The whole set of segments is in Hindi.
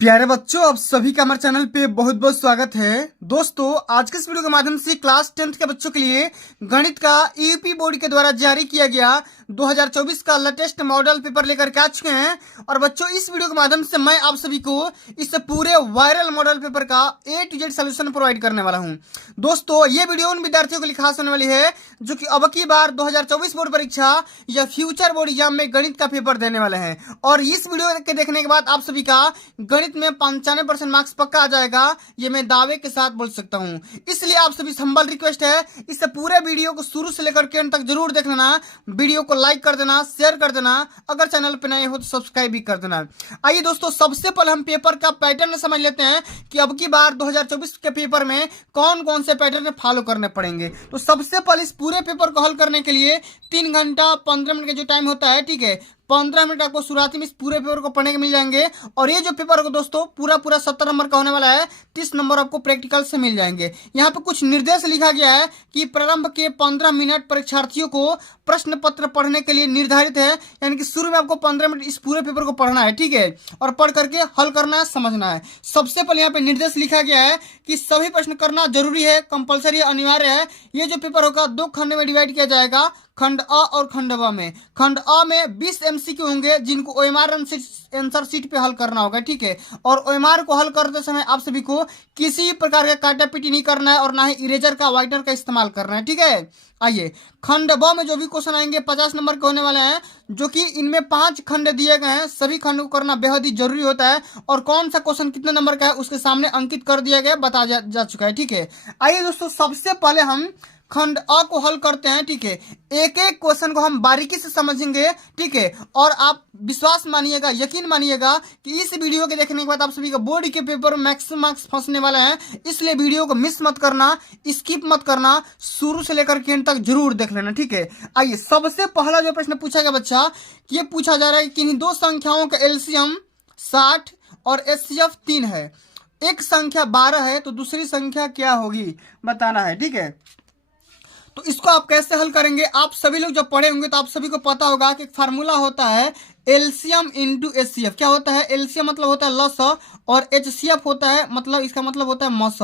प्यारे बच्चों, आप सभी का हमारे चैनल पे बहुत बहुत स्वागत है। दोस्तों, आज के इस वीडियो के माध्यम से क्लास 10th के बच्चों के लिए गणित का यूपी बोर्ड के द्वारा जारी किया गया 2024 का लेटेस्ट मॉडल पेपर लेकर के आ चुके हैं। और बच्चों, इस वीडियो के माध्यम से मैं आप सभी को इस पूरे वायरल मॉडल पेपर का A to Z solution provide करने वाला हूं। दोस्तों, ये वीडियो उन विद्यार्थियों के लिए खास होने वाली है जो कि अब की बार 2024 बोर्ड परीक्षा या फ्यूचर बोर्ड एग्जाम में गणित का पेपर देने वाले हैं। और इस वीडियो के देखने के बाद आप सभी का गणित में 95% मार्क्स पक्का आ जाएगा, ये मैं दावे के साथ बोल सकता हूं। इसलिए आप सभी से हम्बल रिक्वेस्ट है, इस पूरे वीडियो को शुरू से लेकर के अंत तक जरूर देख लेना। वीडियो को लाइक कर देना, शेयर कर देना, अगर चैनल पे नए हो तो सब्सक्राइब भी कर देना। आइए दोस्तों, सबसे पहले हम पेपर का पैटर्न समझ लेते हैं कि अब की बार 2024 के पेपर में कौन कौन से पैटर्न फॉलो करने पड़ेंगे। तो सबसे पहले इस पूरे पेपर को हल करने के लिए 3 घंटा 15 मिनट का जो टाइम होता है, ठीक है, 15 मिनट आपको शुरुआती में इस पूरे पेपर को पढ़ने के मिल जाएंगे। और ये जो पेपर होगा दोस्तों पूरा 70 नंबर का होने वाला है। 30 नंबर आपको प्रैक्टिकल से मिल जाएंगे। यहाँ पे कुछ निर्देश लिखा गया है कि प्रारंभ के 15 मिनट परीक्षार्थियों को प्रश्न पत्र पढ़ने के लिए निर्धारित है, यानी कि शुरू में आपको 15 मिनट इस पूरे पेपर को पढ़ना है, ठीक है, और पढ़ करके हल करना है, समझना है। सबसे पहले यहाँ पे निर्देश लिखा गया है कि सभी प्रश्न करना जरूरी है, कंपलसरी अनिवार्य है। ये जो पेपर होगा 2 खंड में डिवाइड किया जाएगा, खंड अ और खंड ब में। खंड अ में 20 एमसीक्यू होंगे जिनको ओएमआर आंसर शीट पे हल करना होगा, ठीक है। और ओएमआर को हल करते समय आप सभी को किसी प्रकार का काटा पीटी नहीं करना है और ना ही इरेजर का वाइटर का इस्तेमाल करना है, ठीक है। आइए, खंड ब में जो भी क्वेश्चन आएंगे 50 नंबर के होने वाले हैं, जो कि इनमें 5 खंड दिए गए हैं। सभी खंड को करना बेहद ही जरूरी होता है और कौन सा क्वेश्चन कितने नंबर का है उसके सामने अंकित कर दिया गया, बताया जा चुका है, ठीक है। आइए दोस्तों, सबसे पहले हम खंड अ को हल करते हैं, ठीक है। एक एक क्वेश्चन को हम बारीकी से समझेंगे, ठीक है। और आप विश्वास मानिएगा, यकीन मानिएगा कि इस वीडियो के देखने के बाद आप सभी का बोर्ड के पेपर में मैक्सिमम मार्क्स फंसने वाले हैं। इसलिए वीडियो को मिस मत करना, स्किप मत करना, शुरू से लेकर के अंत तक जरूर देख लेना, ठीक है। आइए, सबसे पहला जो प्रश्न पूछा गया बच्चा, ये पूछा जा रहा है कि इन दो संख्याओं का एलसीएम 60 और एचसीएफ 3 है। एक संख्या 12 है तो दूसरी संख्या क्या होगी, बताना है, ठीक है। तो इसको आप कैसे हल करेंगे, आप सभी लोग जब पढ़े होंगे तो आप सभी को पता होगा कि फार्मूला होता है एलसीएम इंटू एचसीएफ। क्या होता है? एलसीएम मतलब होता है लस और एचसीएफ होता है मतलब इसका मतलब होता है मस।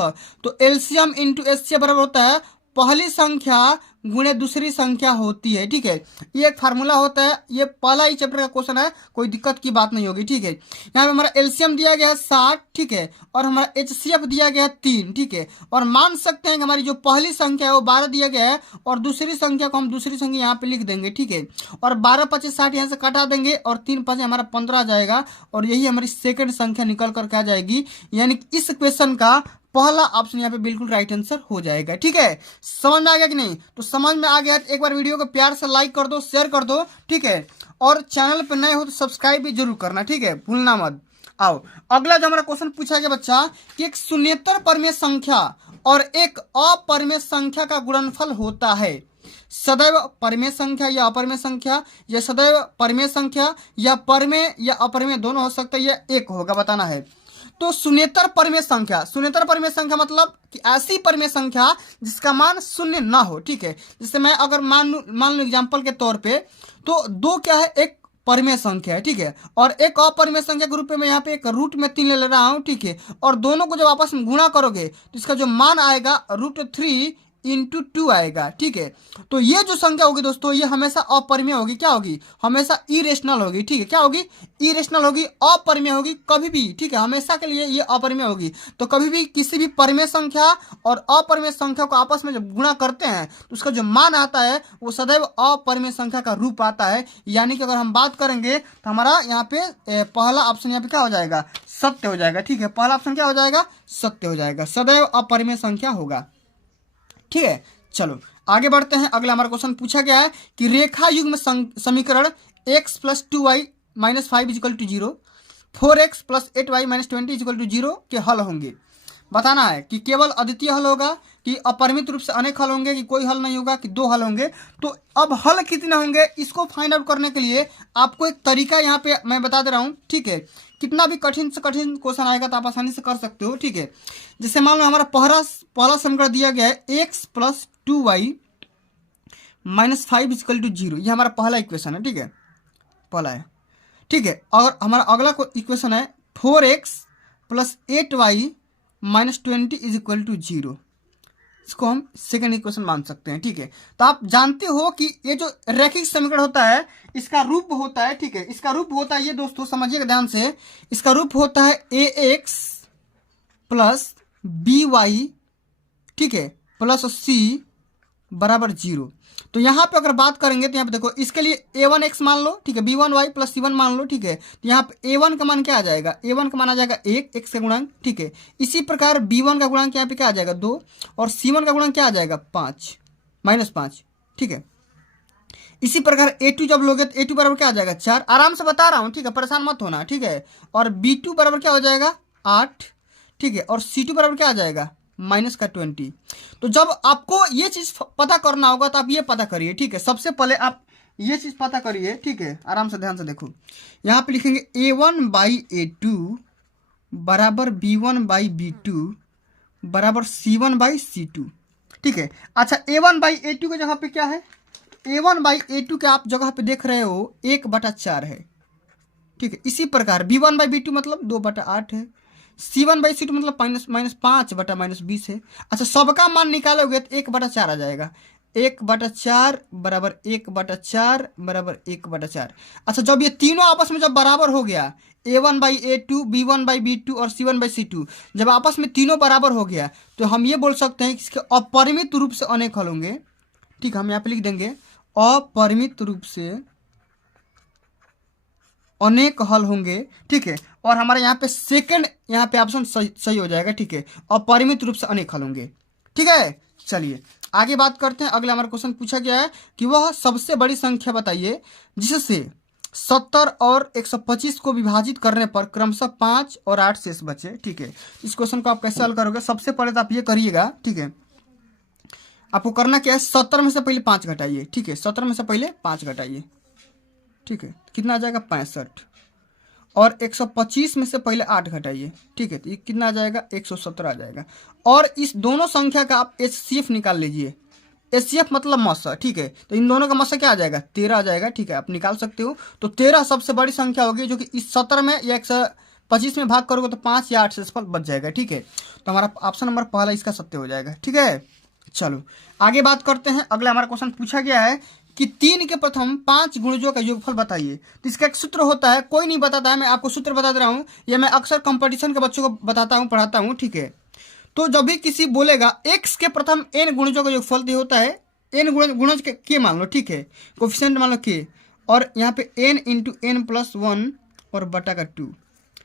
तो एलसीएम इंटू एचसीएफ बराबर होता है पहली संख्या गुणे दूसरी संख्या होती है, ठीक है। ये एक फार्मूला होता है। ये पहला ही चैप्टर का क्वेश्चन है, कोई दिक्कत की बात नहीं होगी, ठीक है। यहाँ पे हमारा एलसीएम दिया गया है 60, ठीक है, और हमारा एचसीएफ दिया गया है 3, ठीक है। और मान सकते हैं कि हमारी जो पहली संख्या है वो 12 दिया गया है और दूसरी संख्या को हम दूसरी संख्या यहाँ पे लिख देंगे, ठीक है। और 12 25 60 यहाँ से कटा देंगे और 3 5 हमारा 15 आ जाएगा और यही हमारी सेकंड संख्या निकल करके आ जाएगी। यानी कि इस क्वेश्चन का पहला ऑप्शन यहाँ पे बिल्कुल राइट आंसर हो जाएगा, ठीक है। समझ में आ गया कि नहीं? तो समझ में आ गया तो एक बार वीडियो को प्यार से लाइक कर दो, शेयर कर दो, ठीक है। और चैनल पे नए हो तो सब्सक्राइब भी जरूर करना, ठीक है, भूलना मत। आओ, अगला जो हमारा क्वेश्चन पूछा गया बच्चा कि एक शून्येतर परमेय संख्या और एक अपरमेय संख्या का गुणनफल होता है। सदैव परमेय संख्या या अपरमेय संख्या, या सदैव परमेय संख्या या परमेय या अपरमेय दोनों हो सकता है, या एक होगा, बताना है। तो शून्येतर परमेय संख्या, शून्येतर परमेय संख्या मतलब कि ऐसी परमेय संख्या जिसका मान शून्य ना हो, ठीक है। जैसे मैं अगर मान लो एग्जांपल के तौर पे, तो 2 क्या है? एक परमेय संख्या है, ठीक है। और एक अपरमेय संख्या के रूप में मैं यहाँ पे एक रूट में 3 ले रहा हूँ, ठीक है। और दोनों को जब आपस में गुणा करोगे तो इसका जो मान आएगा √3 इंटू 2 आएगा, ठीक है। तो ये जो संख्या होगी दोस्तों, ये हमेशा अपरिमेय होगी। क्या होगी? हमेशा इरेशनल होगी, ठीक है। क्या होगी? इरेशनल होगी, अपरिमेय होगी कभी भी, ठीक है। हमेशा के लिए ये अपरिमेय होगी। तो कभी भी किसी भी परिमेय संख्या और अपरिमेय संख्या को आपस में जब गुणा करते हैं तो उसका जो मान आता है वो सदैव अपरिमेय संख्या का रूप आता है। यानी कि अगर हम बात करेंगे तो हमारा यहाँ पे पहला ऑप्शन यहाँ पे क्या हो जाएगा? सत्य हो जाएगा, ठीक है। पहला ऑप्शन क्या हो जाएगा? सत्य हो जाएगा, सदैव अपरिमेय संख्या होगा, ठीक है। चलो आगे बढ़ते हैं। अगला हमारा क्वेश्चन पूछा गया है कि रेखा युग्म समीकरण x + 2y - 5 = 0, 4x + 8y - 20 = 0 के हल होंगे। बताना है कि केवल अद्वितीय हल होगा, कि अपरिमित रूप से अनेक हल होंगे, कि कोई हल नहीं होगा, कि 2 हल होंगे। तो अब हल कितने होंगे इसको फाइंड आउट करने के लिए आपको एक तरीका यहाँ पे मैं बता दे रहा हूँ, ठीक है। कितना भी कठिन से कठिन क्वेश्चन आएगा तो आप आसानी से कर सकते हो, ठीक है। जैसे मान लो हमारा पहला समीकरण दिया गया है x + 2y - 5 = 0। ये हमारा पहला इक्वेशन है, ठीक है, पहला है, ठीक है। और हमारा अगला इक्वेशन है 4x plus 8y minus 20 is equal to 0। इसको हम सेकेंड इक्वेशन मान सकते हैं। ठीक है, तो आप जानते हो कि ये जो रैखिक समीकरण होता है इसका रूप होता है, ठीक है, इसका रूप होता है ये, दोस्तों समझिएगा ध्यान से, इसका रूप होता है ax प्लस by, ठीक है, प्लस c बराबर 0। तो यहाँ पे अगर बात करेंगे तो यहाँ पे देखो, इसके लिए a1x मान लो, ठीक है, b1y प्लस c1 मान लो, ठीक है, तो यहाँ पे a1 का मान क्या आ जाएगा, a1 का मान आ जाएगा 1, x का गुणांक, ठीक है। इसी प्रकार b1 का गुणांक यहाँ पे क्या आ जाएगा 2, और c1 का गुणांक क्या आ जाएगा 5, -5, ठीक है। इसी प्रकार a2 जब लोगे तो a2 बराबर क्या आ जाएगा 4, आराम से बता रहा हूँ, ठीक है, परेशान मत होना, ठीक है। और b2 बराबर क्या हो जाएगा 8, ठीक है, और c2 बराबर क्या आ जाएगा -20। तो जब आपको ये चीज पता करना होगा तो आप ये पता करिए, ठीक है। सबसे पहले आप ये चीज पता करिए, ठीक है, आराम से ध्यान से देखो। यहाँ पे लिखेंगे a1/a2 बराबर b1/b2 बराबर c1/c2, ठीक है। अच्छा, a1/a2 की जगह पे क्या है, a1/a2 के आप जगह पे देख रहे हो 1/4 है, ठीक है। इसी प्रकार b1/b2 मतलब 2/8 है, c1/c2 मतलब -5/-20 है। अच्छा, सबका मान निकालोगे तो 1/4 आ जाएगा, 1/4 बराबर 1/4 बराबर 1/4। अच्छा, जब ये तीनों आपस में जब बराबर हो गया, a1/a2 b1/b2 और c1/c2 जब आपस में तीनों बराबर हो गया तो हम ये बोल सकते हैं कि इसके अपरिमित रूप से अनेक हल होंगे, ठीक है। हम यहाँ पे लिख देंगे अपरिमित रूप से अनेक हल होंगे, ठीक है। और हमारे यहाँ पे सेकंड यहाँ पे ऑप्शन सही हो जाएगा, ठीक है, अपरिमित रूप से अनेक हल होंगे, ठीक है। चलिए आगे बात करते हैं। अगला हमारा क्वेश्चन पूछा गया है कि वह सबसे बड़ी संख्या बताइए जिससे 70 और 125 को विभाजित करने पर क्रमशः 5 और 8 शेष बचे, ठीक है। इस क्वेश्चन को आप कैसे हल करोगे, सबसे पहले तो आप ये करिएगा, ठीक है। आपको करना क्या है, 70 में से पहले 5 घटाइए, ठीक है, 70 में से पहले 5 घटाइए, ठीक है, कितना आ जाएगा 65, और 125 में से पहले 8 घटाइए, ठीक है, तो ये कितना आ जाएगा 117 आ जाएगा। और इस दोनों संख्या का आप HCF निकाल लीजिए, HCF मतलब मस्सा, ठीक है। तो इन दोनों का मस्सा क्या आ जाएगा 13 आ जाएगा, ठीक है, आप निकाल सकते हो। तो 13 सबसे बड़ी संख्या होगी जो कि इस 70 में या 125 में भाग करोगे तो 5 या 8 से बच जाएगा, ठीक है। तो हमारा ऑप्शन नंबर पहला इसका सत्य हो जाएगा, ठीक है। चलो आगे बात करते हैं। अगला हमारा क्वेश्चन पूछा गया है कि 3 के प्रथम 5 गुणजों का योगफल बताइए। तो इसका एक सूत्र होता है, कोई नहीं बताता है, मैं आपको सूत्र बता दे रहा हूँ, या मैं अक्सर कंपटीशन के बच्चों को बताता हूँ, पढ़ाता हूँ, ठीक है। तो जब भी किसी बोलेगा x के प्रथम n गुणजों का योगफल ये होता है n गुणज के मान लो, ठीक है, कोफिशिएंट मान लो k, और यहाँ पे n इंटू n प्लस 1 और बटा का 2,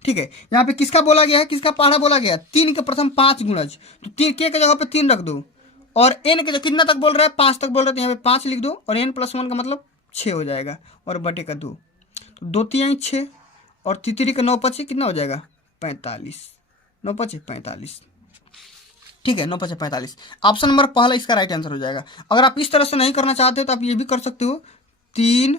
ठीक है। यहाँ पे किसका बोला गया है, किसका पहाड़ा बोला गया, 3 के प्रथम 5 गुणज, तो k के जगह पे 3 रख दो, और n के जो कितना तक बोल रहा है 5 तक बोल रहे हैं, तो यहाँ पे 5 लिख दो, और n प्लस 1 का मतलब 6 हो जाएगा, और बटे का 2, तो 2 3 6, और 3 का 9 5 कितना हो जाएगा 45, 9 5 45, ठीक है, 9 5 45। ऑप्शन नंबर पहला इसका राइट आंसर हो जाएगा। अगर आप इस तरह से नहीं करना चाहते तो आप ये भी कर सकते हो, 3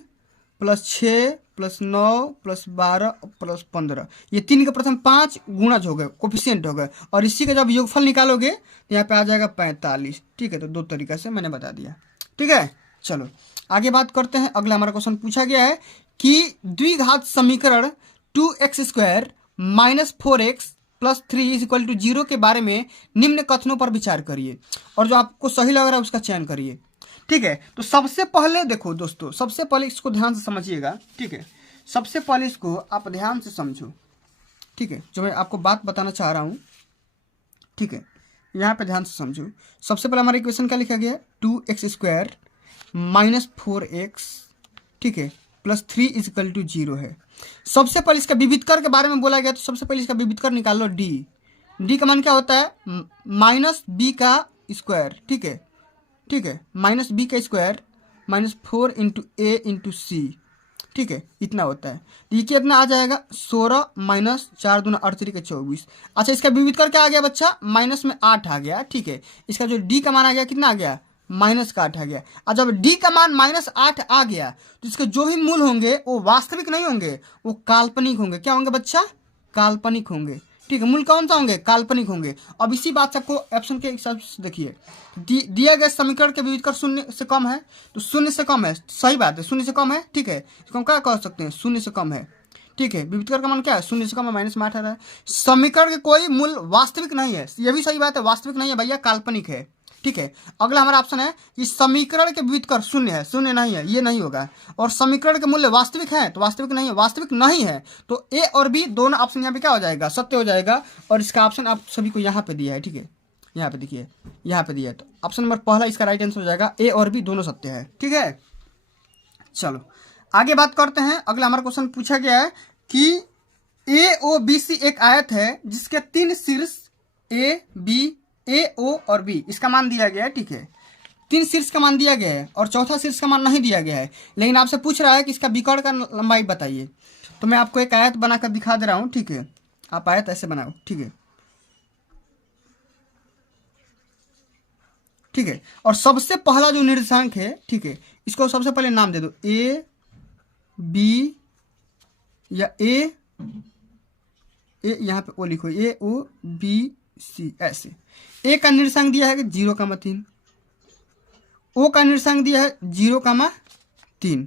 प्लस 6 प्लस 9 प्लस 12 प्लस 15, ये 3 के प्रथम 5 गुणज हो गए, कोफिशिएंट हो गए, और इसी का जब योगफल निकालोगे तो यहाँ पे आ जाएगा 45, ठीक है। तो दो तरीका से मैंने बता दिया, ठीक है। चलो आगे बात करते हैं। अगला हमारा क्वेश्चन पूछा गया है कि द्विघात समीकरण 2x² minus 4x plus 3 is equal to 0 के बारे में निम्न कथनों पर विचार करिए, और जो आपको सही लग रहा है उसका चयन करिए, ठीक है। तो सबसे पहले देखो दोस्तों, सबसे पहले इसको ध्यान से समझिएगा, ठीक है, सबसे पहले इसको आप ध्यान से समझो, ठीक है, जो मैं आपको बात बताना चाह रहा हूँ, ठीक है, यहाँ पे ध्यान से समझो। सबसे पहले हमारा इक्वेशन क्या लिखा गया है, 2x² माइनस 4x, ठीक है, प्लस 3 इज इक्वल टू 0 है। सबसे पहले इसका विविधकर के बारे में बोला गया, तो सबसे पहले इसका विविधकर निकाल लो, डी का मान क्या होता है माइनस बी का स्क्वायर, ठीक है, ठीक है, माइनस बी का स्क्वायर माइनस 4 इंटू ए इंटू सी, ठीक है, इतना होता है। तो ये कितना आ जाएगा 16 माइनस 4 दूना 38 के 24। अच्छा, इसका विविधकर क्या आ गया बच्चा, माइनस में 8 आ गया, ठीक है। इसका जो डी का मान आ गया कितना आ गया माइनस का 8 आ गया। और जब डी का मान -8 आ गया तो इसके जो भी मूल होंगे वो वास्तविक नहीं होंगे, वो काल्पनिक होंगे। क्या होंगे बच्चा, काल्पनिक होंगे, ठीक है। मूल कौन सा होंगे, काल्पनिक होंगे। अब इसी बात से आपको ऑप्शन के हिसाब से देखिए, दिया गया समीकरण के विविधकर 0 से कम है, तो 0 से कम है, सही बात है, 0 से कम है, ठीक है, इसको हम क्या कह सकते हैं 0 से कम है, ठीक है, विविधकर का मान क्या है, 0 से कम माइनस में 8 आ रहा है। समीकरण के कोई मूल वास्तविक नहीं है, ये भी सही बात है, वास्तविक नहीं है भैया, काल्पनिक है। ठीक है, अगला हमारा ऑप्शन है कि समीकरण के विविधकर 0 है, 0 नहीं है, ये नहीं होगा। और समीकरण के मूल्य वास्तविक है, तो वास्तविक नहीं है, वास्तविक नहीं है, तो ए और बी दोनों ऑप्शन यहाँ पे क्या हो जाएगा, सत्य हो जाएगा। और इसका ऑप्शन आप सभी को यहाँ पे दिया है, ठीक है, यहाँ पे देखिए, यहाँ पे दिया है, तो ऑप्शन नंबर पहला इसका राइट आंसर हो जाएगा, ए और बी दोनों सत्य है। ठीक है, चलो आगे बात करते हैं। अगला हमारा क्वेश्चन पूछा गया है कि ए ओ बी सी एक आयत है जिसके 3 शीर्ष ए बी, ए ओ और बी, इसका मान दिया गया है। ठीक है, 3 शीर्ष का मान दिया गया है और चौथा शीर्ष का मान नहीं दिया गया है, लेकिन आपसे पूछ रहा है कि इसका विकर्ण का लंबाई बताइए। तो मैं आपको एक आयत बनाकर दिखा दे रहा हूँ। ठीक है, आप आयत ऐसे बनाओ। ठीक है, ठीक है, और सबसे पहला जो निर्देशांक है, ठीक है, इसको सबसे पहले नाम दे दो, ए बी या ए यहाँ पे ओ लिखो, ए ओ बी सी, ऐसे। ए का निर्देशांक दिया है कि 0,3, ओ का निर्देशांक दिया है 0,3,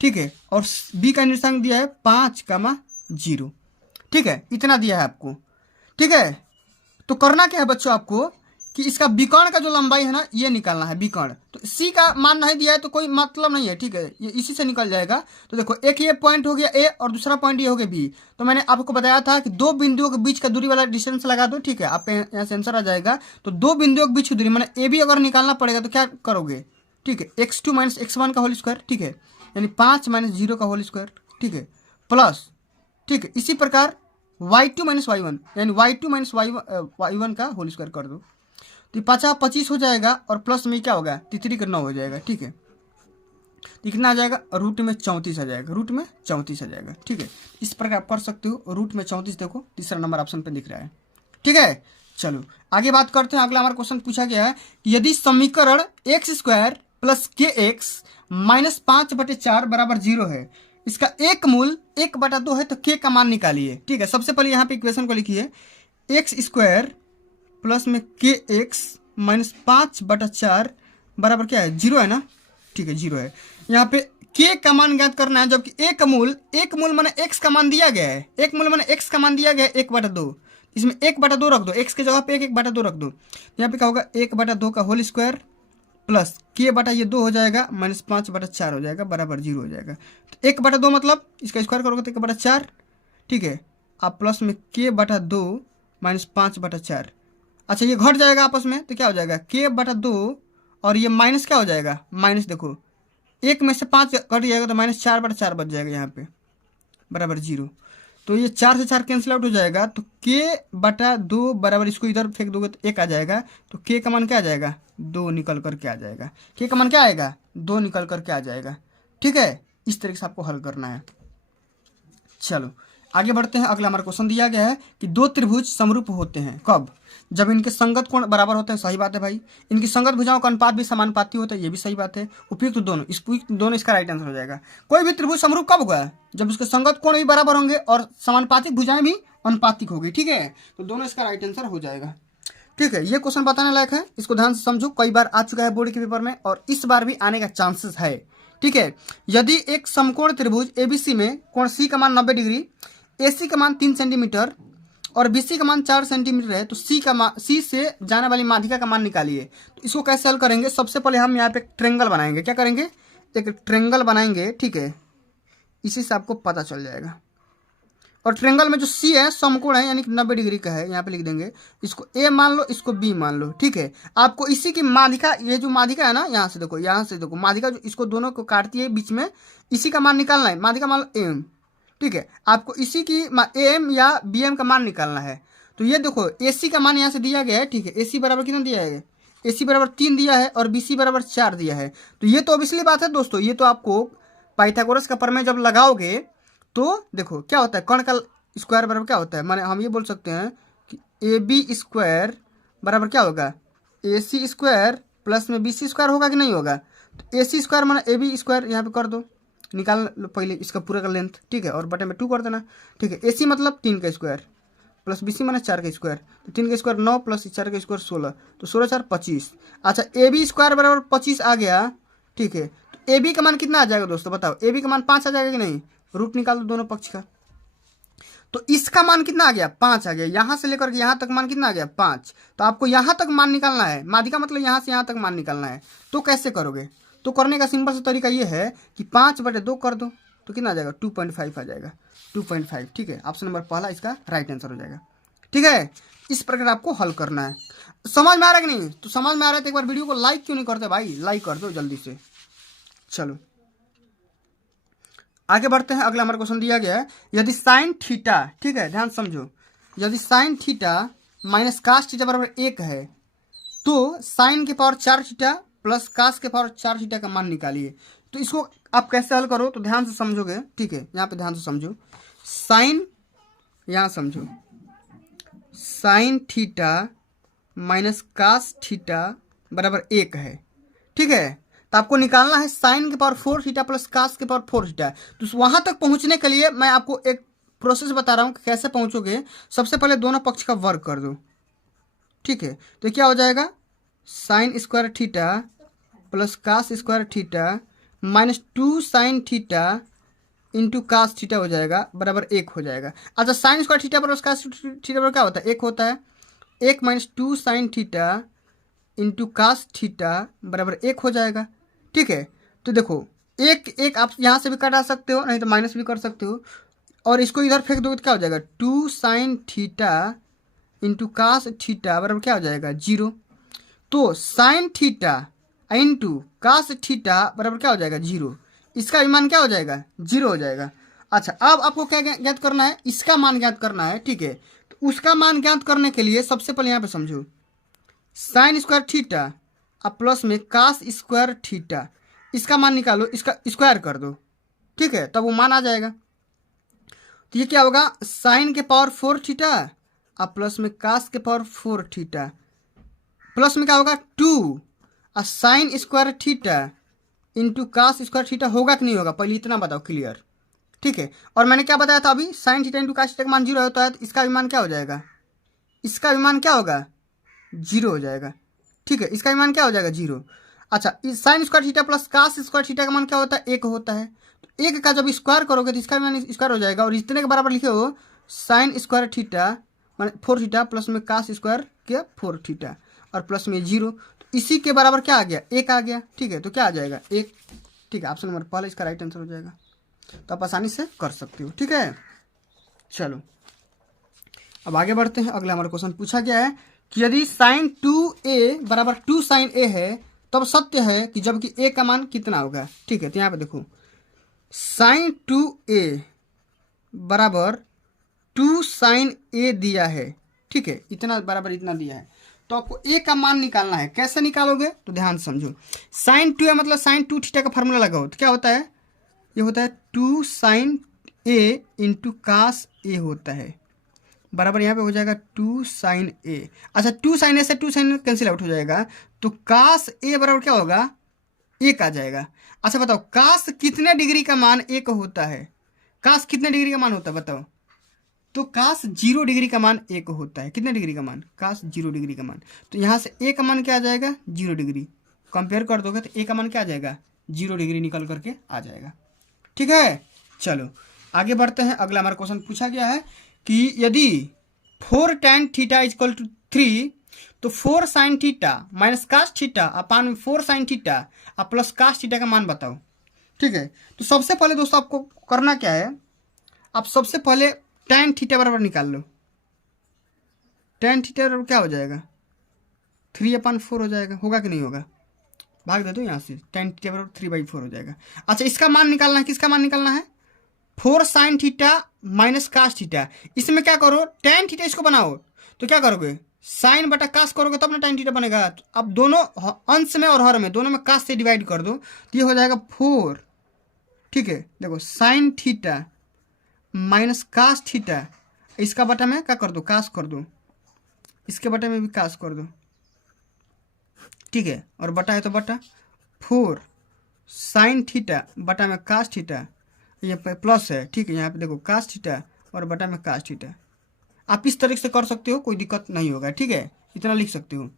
ठीक है, और बी का निर्देशांक दिया है 5,0। ठीक है, इतना दिया है आपको। ठीक है, तो करना क्या है बच्चों आपको कि इसका विकर्ण का जो लंबाई है ना, ये निकालना है विकर्ण। तो सी का मान नहीं दिया है तो कोई मतलब नहीं है। ठीक है, ये इसी से निकल जाएगा। तो देखो, एक ये पॉइंट हो गया ए और दूसरा पॉइंट ये हो गया बी। तो मैंने आपको बताया था कि 2 बिंदुओं के बीच का दूरी वाला डिस्टेंस लगा दो। ठीक है, आपके यहाँ से आंसर आ जाएगा। तो 2 बिंदुओं के बीच की दूरी मैंने ए बी अगर निकालना पड़ेगा तो क्या करोगे, ठीक है, x2 - x1 का होल स्क्वायर, ठीक है, यानी 5 - 0 का होल स्क्वायर, ठीक है, प्लस, ठीक है, इसी प्रकार y2 - y1 यानी y2 - y1 का होल स्क्वायर कर दो। तो 25 हो जाएगा और प्लस में क्या होगा, 3 का 9 हो जाएगा। ठीक है, कितना आ जाएगा, रूट में 34 आ जाएगा, रूट में 34 आ जाएगा। ठीक है, इस प्रकार आप कर सकते हो। रूट में 34 देखो, तीसरा नंबर ऑप्शन पे दिख रहा है। ठीक है, चलो आगे बात करते हैं। अगला हमारा क्वेश्चन पूछा गया है कि यदि समीकरण x² + kx - 5/4 बराबर 0 है, इसका एक मूल 1/2 है, तो k का मान निकालिए। ठीक है, सबसे पहले यहाँ पे इक्वेशन को लिखिए, x² प्लस में kx - 5/4 बराबर क्या है, 0 है ना। ठीक है, 0 है। यहाँ पे k का मान ज्ञात करना है, जबकि एक मूल माने x का मान दिया गया है, एक मूल माने x का मान दिया गया है 1/2। इसमें 1/2 रख दो, x की जगह पे 1/2 रख दो। यहाँ पे क्या होगा, 1/2 का होल स्क्वायर प्लस k बटा ये 2 हो जाएगा -5/4 हो जाएगा, बराबर 0 हो जाएगा। तो 1/2 मतलब इसका स्क्वायर करोगे तो 1/4। ठीक है, आप प्लस में k/2 -5/4। अच्छा, ये घट जाएगा आपस में, तो क्या हो जाएगा, k/2 और ये माइनस क्या हो जाएगा, माइनस देखो, 1 में से 5 कट जाएगा तो -4/4 बच जाएगा यहाँ पे, बराबर 0। तो ये 4 से 4 कैंसिल आउट हो जाएगा। तो k/2 बराबर, इसको इधर फेंक दोगे तो 1 आ जाएगा। तो k का मान क्या आ जाएगा, 2 निकल करके आ जाएगा। k का मान क्या आएगा, 2 निकल करके आ जाएगा। ठीक है, इस तरीके से आपको हल करना है। चलो आगे बढ़ते हैं। अगला हमारा क्वेश्चन दिया गया है कि 2 त्रिभुज समरूप होते हैं कब, जब इनके संगत कोण बराबर होते हैं। सही बात है भाई, इनकी संगत भुजाओं का अनुपात भी समानुपाती होता है, ये भी सही बात है। उपयुक्त दोनों, उपयुक्त दोनों इसका राइट आंसर हो जाएगा। कोई भी त्रिभुज समरूप कब होगा, जब उसके संगत कोण भी बराबर होंगे और समानुपातिक भुजाएं भी अनुपातिक होगी। ठीक है, तो दोनों इसका राइट आंसर हो जाएगा। ठीक है, ये क्वेश्चन बताने लायक है, इसको ध्यान से समझो। कई बार आ चुका है बोर्ड के पेपर में और इस बार भी आने का चांसेस है। ठीक है, यदि एक समकोण त्रिभुज एबीसी में कोण सी का मान 90 डिग्री, AC का मान 3 सेंटीमीटर और BC का मान 4 सेंटीमीटर है, तो C से जाने वाली माध्यिका का मान निकालिए। तो इसको कैसे हल करेंगे, सबसे पहले हम यहाँ पे एक ट्रेंगल बनाएंगे। क्या करेंगे, एक ट्रेंगल बनाएंगे। ठीक है, इसी से आपको पता चल जाएगा। और ट्रेंगल में जो C है समकोण है, यानी कि 90 डिग्री का है। यहाँ पे लिख देंगे, इसको A मान लो, इसको B मान लो। ठीक है, आपको इसी की माध्यिका, ये जो माध्यिका है ना, यहाँ से देखो माध्यिका जो इसको दोनों को काटती है बीच में, इसी का मान निकालना है। माध्यिका मान लो M। ठीक है, आपको इसी की AM या BM का मान निकालना है। तो ये देखो, AC का मान यहाँ से दिया गया है। ठीक है, AC बराबर कितना दिया है, AC बराबर 3 दिया है और BC बराबर 4 दिया है। तो ये तो ऑब्वियसली बात है दोस्तों, ये तो आपको पाइथागोरस का प्रमेय जब लगाओगे तो देखो क्या होता है, कर्ण का स्क्वायर बराबर क्या होता है, माने हम ये बोल सकते हैं कि AB² बराबर क्या होगा, AC² प्लस में BC² होगा कि नहीं होगा। तो AC² माने AB² यहाँ पे कर दो, निकाल लो पहले इसका पूरा का लेंथ। ठीक है, और बटे में 2 कर देना। ठीक है, AC मतलब 3 का स्क्वायर प्लस BC माने 4 का स्क्वायर, तो 3 का स्क्वायर 9 प्लस 4 का स्क्वायर 16, तो 16 4 25। अच्छा, AB² बराबर 25 आ गया। ठीक है, तो AB का मान कितना आ जाएगा दोस्तों, बताओ, AB का मान 5 आ जाएगा कि नहीं, रूट निकाल दो दोनों पक्ष का। तो इसका मान कितना आ गया 5 आ गया, यहां से लेकर के यहां तक मान कितना आ गया 5। तो आपको यहां तक मान निकालना है, माध्यिका का मतलब यहां से यहां तक मान निकालना है। तो कैसे करोगे? तो करने का सिंपल सा तरीका ये है कि 5/2 कर दो तो कितना आ जाएगा 2.5 आ जाएगा, 2.5। ठीक है, ऑप्शन नंबर पहला इसका राइट आंसर हो जाएगा। ठीक है, इस प्रकार आपको हल करना है। समझ में आ रहा है कि नहीं? तो समझ में आ रहा है तो एक बार वीडियो को लाइक क्यों नहीं करते भाई? लाइक कर दो जल्दी से। चलो आगे बढ़ते हैं। अगला हमारा क्वेश्चन दिया गया है, यदि साइन थीटा, ठीक है ध्यान समझो, यदि sine theta minus cos theta बराबर 1 है तो साइन के पावर 4 थीटा प्लस कास के पावर 4 थीटा का मान निकालिए। तो इसको आप कैसे हल करो तो ध्यान से समझोगे। ठीक है, यहाँ पे ध्यान से समझो। साइन, यहाँ समझो, sine theta minus cos theta बराबर 1 है। ठीक है, तो आपको निकालना है साइन के पावर 4 थीटा प्लस कास के पावर 4 थीटा। तो वहां तक पहुंचने के लिए मैं आपको एक प्रोसेस बता रहा हूं कि कैसे पहुंचोगे। सबसे पहले दोनों पक्ष का वर्ग कर दो। ठीक है, तो क्या हो जाएगा sine square theta plus cos square theta minus 2 sine theta into cos theta हो जाएगा बराबर 1 हो जाएगा। अच्छा, sine square theta plus cos theta बराबर क्या होता है 1 होता है। 1 माइनस 2 sine theta into cos theta बराबर 1 हो जाएगा। ठीक है, तो देखो एक एक आप यहाँ से भी कटा सकते हो, नहीं तो माइनस भी कर सकते हो, और इसको इधर फेंक दो तो क्या हो जाएगा 2 sine theta into cos theta बराबर क्या हो जाएगा 0। तो sine theta into cos theta बराबर क्या हो जाएगा 0। इसका भी मान क्या हो जाएगा 0 हो जाएगा। अच्छा, अब आपको क्या ज्ञात करना है? इसका मान ज्ञात करना है। ठीक है, तो उसका मान ज्ञात करने के लिए सबसे पहले यहाँ पे समझो, साइन स्क्वायर थीटा अब प्लस में कास स्क्वायर थीटा, इसका मान निकालो, इसका स्क्वायर कर दो। ठीक है, तब वो मान आ जाएगा। तो ये क्या होगा साइन के पावर 4 थीटा अब प्लस में कास के पावर 4 थीटा, प्लस में क्या होगा 2 और sine square theta into cos square theta होगा कि नहीं होगा, पहले इतना बताओ क्लियर। ठीक है, और मैंने क्या बताया था अभी, sine theta into cos theta का मान 0 होता है, तो इसका भी मान क्या हो जाएगा, इसका भी मान क्या होगा 0 हो जाएगा। ठीक है, इसका भी मान क्या हो जाएगा 0। अच्छा, इस sine square theta plus cos square theta का मान क्या होता है 1 होता है। तो 1 का जब स्क्वायर करोगे तो इसका भी मान स्क्वायर हो जाएगा, और इतने के बराबर लिखे हो साइन स्क्वायर थीटा मान 4 थीटा प्लस में कास स्क्वायर क्या 4 थीटा और प्लस में 0, तो इसी के बराबर क्या आ गया 1 आ गया। ठीक है, तो क्या आ जाएगा 1। ठीक है, ऑप्शन नंबर पहला इसका राइट आंसर हो जाएगा। तो आप आसानी से कर सकते हो। ठीक है, चलो अब आगे बढ़ते हैं। अगला हमारा क्वेश्चन पूछा गया है कि यदि साइन 2a बराबर 2 साइन a है तब सत्य है कि जबकि a का मान कितना होगा। ठीक है, तो यहाँ पे देखो साइन 2a बराबर 2 साइन a दिया है। ठीक है, इतना बराबर इतना दिया है, तो आपको a का मान निकालना है। कैसे निकालोगे तो ध्यान समझो, साइन 2a मतलब साइन 2 थीटा का फॉर्मूला लगाओ, तो क्या होता है, ये होता है 2 sine a into cos a होता है बराबर यहाँ पे हो जाएगा 2 साइन a। अच्छा, 2 साइन a से 2 साइन कैंसिल आउट हो जाएगा, तो कास a बराबर क्या होगा 1 आ जाएगा। अच्छा बताओ, कास कितने डिग्री का मान 1 होता है? कास कितने डिग्री का मान होता है बताओ? तो कास 0 डिग्री का मान 1 होता है। कितने डिग्री का मान? कास 0 डिग्री का मान। तो यहाँ से a का मान क्या आ जाएगा 0 डिग्री, कंपेयर कर दोगे तो a का मान क्या आ जाएगा 0 डिग्री निकल करके आ जाएगा। ठीक है, चलो आगे बढ़ते हैं। अगला हमारा क्वेश्चन पूछा गया है कि यदि 4 tan थीटा इक्वल टू 3 तो 4 sine theta minus cos theta upon 4 sine theta और प्लस कास थीटा का मान बताओ। ठीक है, तो सबसे पहले दोस्तों आपको करना क्या है, आप सबसे पहले tan थीटा बराबर निकाल लो। tan थीटा बराबर क्या हो जाएगा 3/4 हो जाएगा, होगा कि नहीं होगा, भाग दे दो यहाँ से, tan थीटा बराबर 3/4 हो जाएगा। अच्छा, इसका मान निकालना है, किसका मान निकालना है 4 sine theta minus cos theta. इसमें क्या करो tan थीटा इसको बनाओ, तो क्या करोगे साइन बटा कास करोगे तब ना tan थीटा बनेगा। अब दोनों अंश में और हर में दोनों में कास से डिवाइड कर दो, तो ये हो जाएगा 4। ठीक है, देखो sine theta minus cos theta, इसका बटा में क्या कर दो कास कर दो, इसके बटा में भी कास कर दो। ठीक है, और बटा है तो बटा 4 साइन थीटा बटा में कास थीटा, ये प्लस है। ठीक है, यहाँ पे देखो कास थीटा और बटा में कास थीटा। आप इस तरीके से कर सकते हो, कोई दिक्कत नहीं होगा। ठीक है, इतना लिख सकते हो।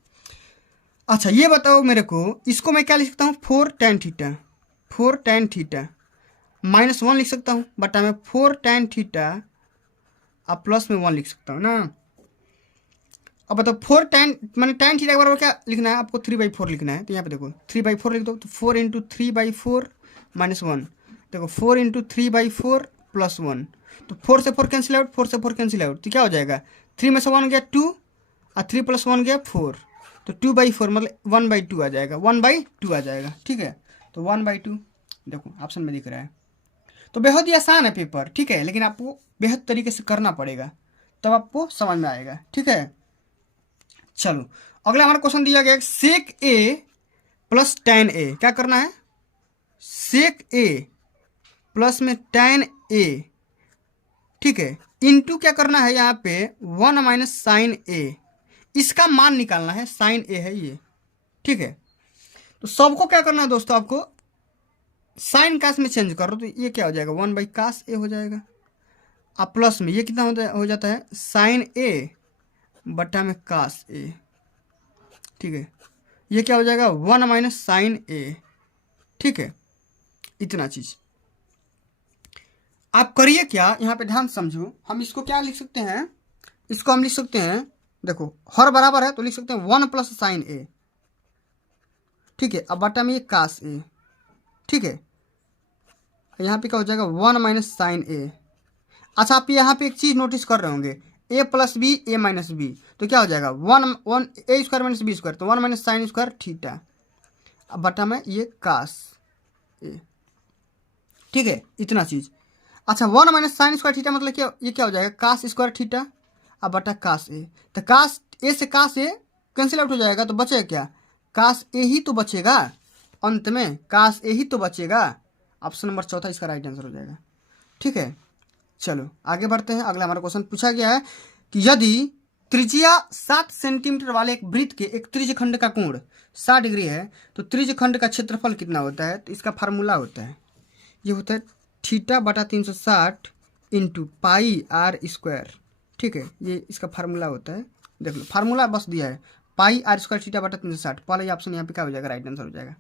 अच्छा, ये बताओ मेरे को, इसको मैं क्या लिख सकता हूँ 4 tan थीटा, 4 tan थीटा -1 लिख सकता हूँ, बटा में 4 tan थीटा अब प्लस में 1 लिख सकता हूँ ना। अब बताओ 4 tan मैंने tan थीटा के बराबर क्या लिखना है आपको, 3/4 लिखना है। तो यहाँ पे देखो 3/4 लिख दो, तो 4 × 3/4 -1, देखो 4 × 3/4 +1, तो 4 से 4 कैंसिल आउट, 4 से 4 कैंसिल आउट, तो क्या हो जाएगा 3 में से 1 गया 2 और 3 + 1 गया 4, तो 2/4 मतलब 1/2 आ जाएगा, 1/2 आ जाएगा। ठीक है, तो 1/2 देखो ऑप्शन में दिख रहा है। तो बेहद ही आसान है पेपर, ठीक है, लेकिन आपको बेहद तरीके से करना पड़ेगा तब आपको समझ में आएगा। ठीक है, चलो अगला हमारा क्वेश्चन दिया गया सेक ए प्लस tan ए। क्या करना है, सेक ए प्लस में tan ए, ठीक है, इनटू क्या करना है यहाँ पे 1 - sin ए, इसका मान निकालना है, sin ए है ये। ठीक है, तो सबको क्या करना है दोस्तों, आपको साइन कास में चेंज कर दो, तो ये क्या हो जाएगा 1/cos ए हो जाएगा। अब प्लस में ये कितना हो जाता है sin ए बटा में cos ए। ठीक है, ये क्या हो जाएगा 1 - sin ए। ठीक है, इतना चीज आप करिए क्या, यहाँ पे ध्यान समझो। हम इसको क्या लिख सकते हैं, इसको हम लिख सकते हैं, देखो हर बराबर है तो लिख सकते हैं 1 + sin ए। ठीक है, अब बटा में ये cos ए। ठीक है, यहाँ पे क्या हो जाएगा 1 - sin ए। अच्छा, आप यहाँ पे एक चीज नोटिस कर रहे होंगे, a + b a - b, तो क्या हो जाएगा 1 a² - b², तो 1 - sin² थीटा, अब बटा में ये cos ए। ठीक है, इतना चीज। अच्छा, 1 - sin² थीटा मतलब क्या, ये क्या हो जाएगा cos² थीटा, अब बटा cos ए, तो cos ए से cos ए कैंसिल आउट हो जाएगा, तो बचेगा क्या cos ए ही तो बचेगा, अंत में cos ए ही तो बचेगा। ऑप्शन नंबर चौथा इसका राइट आंसर हो जाएगा। ठीक है, चलो आगे बढ़ते हैं। अगला हमारा क्वेश्चन पूछा गया है कि यदि त्रिज्या 7 सेंटीमीटर वाले एक वृत्त के एक त्रिज्यखंड का कोण 60 डिग्री है तो त्रिज्यखंड का क्षेत्रफल कितना होता है, तो इसका फार्मूला होता है, ये होता है थीटा बटा 360 × πr²। ठीक है, ये इसका फार्मूला होता है, देख लो फार्मूला बस दिया है πr² थीटा बटा 360। पहला ये ऑप्शन यहाँ पे क्या हो जाएगा, राइट आंसर हो जाएगा।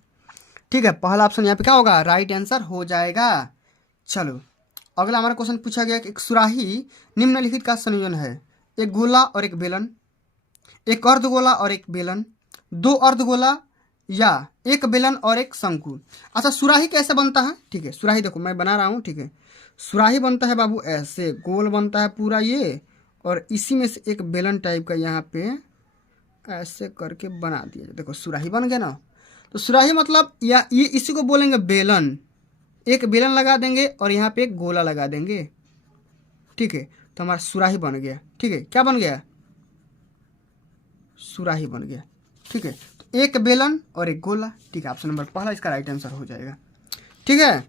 ठीक है, पहला ऑप्शन यहाँ पे क्या होगा, राइट आंसर हो जाएगा। चलो अगला हमारा क्वेश्चन पूछा गया कि एक सुराही निम्नलिखित का संयोजन है, एक गोला और एक बेलन, एक अर्धगोला और एक बेलन, 2 अर्धगोला या एक बेलन और एक शंकु। अच्छा, सुराही कैसे बनता है, ठीक है, सुराही देखो मैं बना रहा हूँ। ठीक है, सुराही बनता है बाबू ऐसे, गोल बनता है पूरा ये, और इसी में से एक बेलन टाइप का यहाँ पे ऐसे करके बना दिया जाए, देखो सुराही बन गया ना। तो सुराही मतलब या ये इसी को बोलेंगे बेलन, एक बेलन लगा देंगे और यहाँ पे एक गोला लगा देंगे। ठीक है, तो हमारा सुराही बन गया। ठीक है, क्या बन गया, सुराही बन गया। ठीक है, तो एक बेलन और एक गोला। ठीक है, ऑप्शन नंबर पहला इसका राइट आंसर हो जाएगा। ठीक है,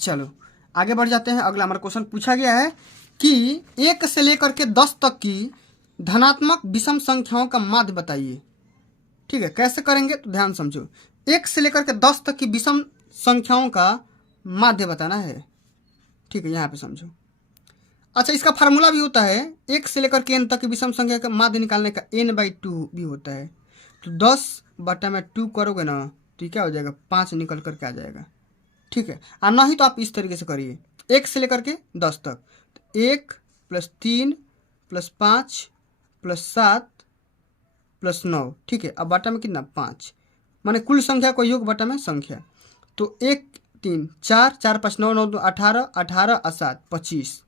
चलो आगे बढ़ जाते हैं। अगला हमारा क्वेश्चन पूछा गया है कि 1 से लेकर के 10 तक की धनात्मक विषम संख्याओं का माध्य बताइए। ठीक है, कैसे करेंगे तो ध्यान समझो, 1 से लेकर के 10 तक की विषम संख्याओं का माध्य बताना है। ठीक है, यहाँ पे समझो। अच्छा, इसका फार्मूला भी होता है, 1 से लेकर के n तक की विषम संख्या का माध्य निकालने का n/2 भी होता है। तो 10 बटा में 2 करोगे ना तो क्या हो जाएगा 5 निकल करके आ जाएगा। ठीक है, और नहीं तो आप इस तरीके से करिए 1 से लेकर के 10 तक, तो 1 + 3 + 5 + 7 + 9। ठीक है, अब बटा में कितना 5, माने कुल संख्या को योग बटा में संख्या, तो 1 3 4 4 5 9 9 2 18 18 और 7 25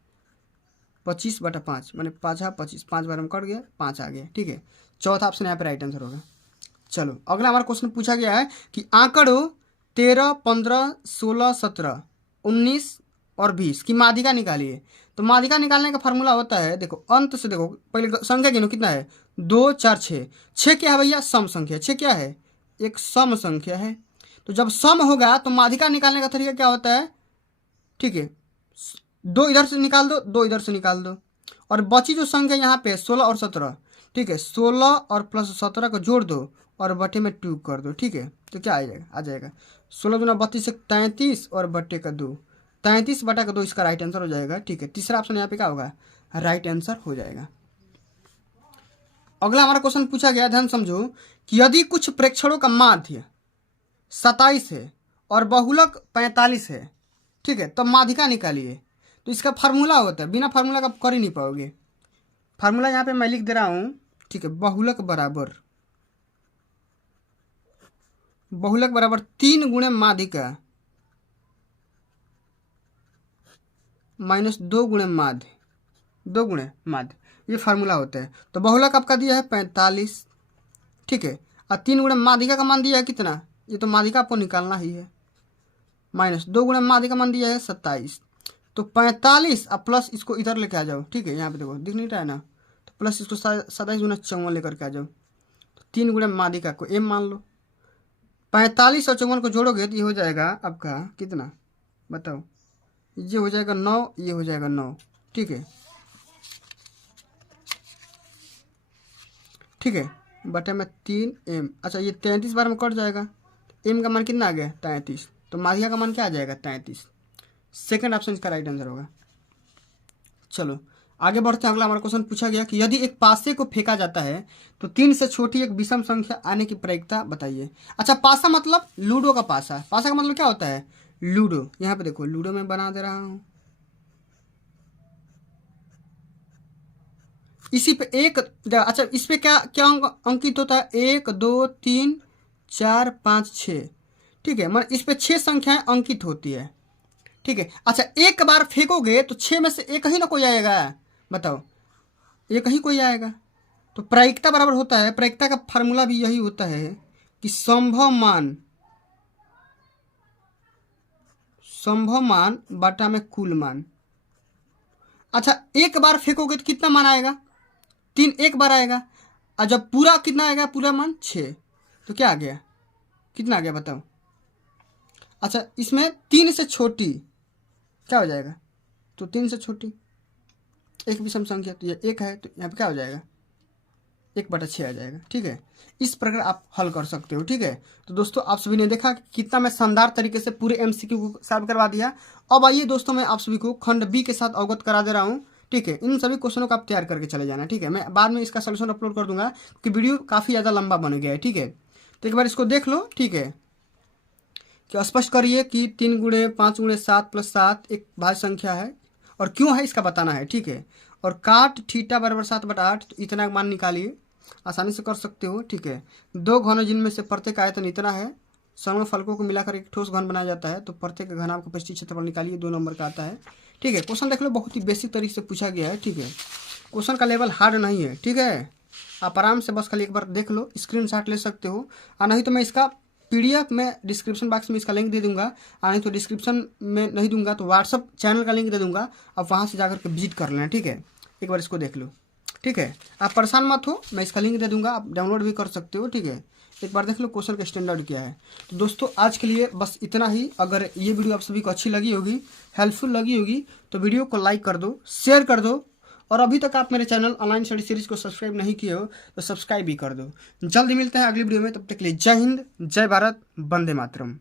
25 बटा 5 माने 5 25, 5 बार में कट गया 5 आ गया। ठीक है, चौथा ऑप्शन यहाँ पे राइट आंसर होगा। चलो अगला हमारा क्वेश्चन पूछा गया है कि आंकड़ों 13 15 16 17 19 और 20 की माध्यिका निकालिए। तो माध्यिका निकालने का फार्मूला होता है, देखो अंत से देखो, पहले संख्या गिनो कितना है 2 4 6, 6 क्या है भैया सम संख्या, 6 क्या है एक सम संख्या है। तो जब सम होगा तो माध्यिका निकालने का तरीका क्या होता है, ठीक है 2 इधर से निकाल दो 2 इधर से निकाल दो, और बची जो संख्या यहाँ पे 16 और 17, ठीक है 16 और प्लस 17 को जोड़ दो और बटे में 2 कर दो। ठीक है, तो क्या आ जाएगा 16 दूना 32 33 और बटे का 2, 33 बटा का 2 इसका राइट आंसर हो जाएगा। ठीक है, तीसरा ऑप्शन यहाँ पे क्या होगा राइट आंसर हो जाएगा। अगला हमारा क्वेश्चन पूछा गया, ध्यान समझो, कि यदि कुछ प्रेक्षणों का माध्य 27 है और बहुलक 45 है ठीक है, तब माध्यिका निकालिए। तो इसका फार्मूला होता है, बिना फार्मूला का कर ही नहीं पाओगे। फार्मूला यहाँ पे मैं लिख दे रहा हूँ, ठीक है। बहुलक बराबर 3 गुणे माध्यिका माइनस 2 गुणे माध्य, 2 गुणे माध्य, ये फार्मूला होता है। तो बहुलक आपका दिया है 45, ठीक है, और 3 गुणे माध्यिका का मान दिया है कितना, ये तो माध्यिका आपको निकालना ही है, माइनस 2 गुणे माध्यिका का मान दिया है 27। तो 45 और प्लस इसको इधर लेके आ जाओ, ठीक है, यहाँ पे देखो दिख नहीं रहा है ना, तो प्लस इसको 27 गुना 54 लेकर के आ जाओ। तो 3 गुणे माध्यिका को m मान लो। 45 और 54 को जोड़ोगे तो ये हो जाएगा आपका कितना, बताओ, ये हो जाएगा 9, ये हो जाएगा 9, ठीक है, ठीक है, बटे में 3m। अच्छा, ये 33 बार में कट जाएगा, m का मान कितना आ गया 33, तो माध्यिका का मान क्या आ जाएगा 33। सेकंड ऑप्शन इसका राइट आंसर होगा। चलो आगे बढ़ते हैं। अगला हमारा क्वेश्चन पूछा गया कि यदि एक पासे को फेंका जाता है तो 3 से छोटी एक विषम संख्या आने की प्रायिकता बताइए। अच्छा, पासा मतलब लूडो का पासा, पासा का मतलब क्या होता है, लूडो। यहाँ पे देखो लूडो में बना दे रहा हूं, इसी पे एक, अच्छा इस पे क्या क्या अंकित होता है, 1 2 3 4 5 6, ठीक है, मतलब इस पे 6 संख्याएं अंकित होती है, ठीक है। अच्छा, एक बार फेंकोगे तो 6 में से एक ही ना कोई आएगा, बताओ, एक ही कोई आएगा। तो प्रायिकता बराबर होता है, प्रायिकता का फार्मूला भी यही होता है कि संभव मान बटा में कुल मान। अच्छा, एक बार फेंकोगे तो कितना मान आएगा, 3 एक बार आएगा, और जब पूरा कितना आएगा, पूरा मान 6, तो क्या आ गया, कितना आ गया बताओ। अच्छा, इसमें 3 से छोटी क्या हो जाएगा, तो 3 से छोटी एक विषम संख्या, तो ये 1 है, तो यहाँ पे क्या हो जाएगा, 1/6 आ जाएगा, ठीक है। इस प्रकार आप हल कर सकते हो, ठीक है। तो दोस्तों आप सभी ने देखा कि कितना मैं शानदार तरीके से पूरे MCQ को सॉल्व करवा दिया। अब आइए दोस्तों, मैं आप सभी को खंड B के साथ अवगत करा दे रहा हूँ, ठीक है। इन सभी क्वेश्चनों को आप तैयार करके चले जाना, ठीक है। मैं बाद में इसका सोल्यूशन अपलोड कर दूंगा क्योंकि वीडियो काफ़ी ज़्यादा लंबा बन गया है, ठीक है। तो एक बार इसको देख लो, ठीक है, कि स्पष्ट करिए कि 3 गुणे 5 गुणे 7 + 7 एक भाज्य संख्या है और क्यों है इसका बताना है, ठीक है। और काट थीटा बराबर 7/8, तो इतना मान निकालिए, आसानी से कर सकते हो, ठीक है। 2 घन जिनमें से प्रत्येक आयतन इतना है, समूह फलकों को मिलाकर एक ठोस घन बनाया जाता है, तो प्रत्येक घनाभ का पृष्ठीय क्षेत्रफल निकालिए, 2 नंबर का आता है, ठीक है। क्वेश्चन देख लो, बहुत ही बेसिक तरीके से पूछा गया है, ठीक है। क्वेश्चन का लेवल हार्ड नहीं है, ठीक है। आप आराम से बस खाली एक बार देख लो, स्क्रीनशॉट ले सकते हो, और नहीं तो मैं इसका PDF में डिस्क्रिप्शन बॉक्स में इसका लिंक दे दूंगा, और नहीं तो डिस्क्रिप्शन में नहीं दूंगा तो व्हाट्सअप चैनल का लिंक दे दूंगा, आप वहाँ से जाकर के विजिट कर लेना, ठीक है। एक बार इसको देख लो, ठीक है। आप परेशान मत हो, मैं इसका लिंक दे दूंगा, आप डाउनलोड भी कर सकते हो, ठीक है। एक बार देख लो क्वेश्चन का स्टैंडर्ड क्या है। तो दोस्तों आज के लिए बस इतना ही। अगर ये वीडियो आप सभी को अच्छी लगी होगी, हेल्पफुल लगी होगी, तो वीडियो को लाइक कर दो, शेयर कर दो, और अभी तक आप मेरे चैनल ऑनलाइन स्टडी सीरीज को सब्सक्राइब नहीं किए हो तो सब्सक्राइब भी कर दो। जल्दी मिलते हैं अगली वीडियो में, तब तक के लिए जय हिंद, जय भारत, वंदे मातरम।